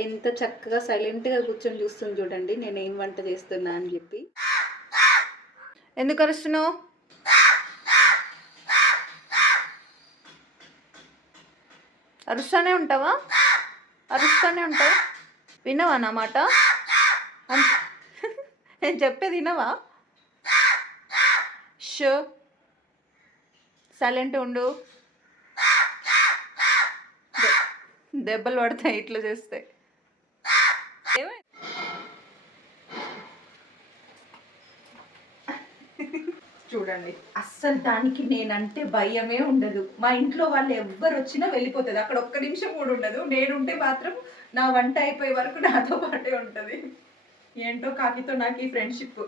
ఎంత చక్కగా సైలెంట్‌గా కూర్చొని చూస్తుంది చూడండి నేనేం వంట చేస్తున్నా అని చెప్పి. ఎందుకు అరుస్తున్నావు? అరుస్తూనే ఉంటావా? అరుస్తూనే ఉంటావా? వినవా నా మాట? నేను చెప్పేది వినవా? షో సైలెంట్ ఉండు. దెబ్బలు పడతాయి ఇట్లా చేస్తే. చూడండి అస్సలు దానికి నేనంటే భయమే ఉండదు. మా ఇంట్లో వాళ్ళు ఎవ్వరు వచ్చినా వెళ్ళిపోతుంది. అక్కడ ఒక్క నిమిషం కూడా ఉండదు. నేనుంటే మాత్రం నా వంట అయిపోయే వరకు నాతో పాటే ఉంటుంది. ఏంటో కాకితో నాకు ఈ ఫ్రెండ్షిప్.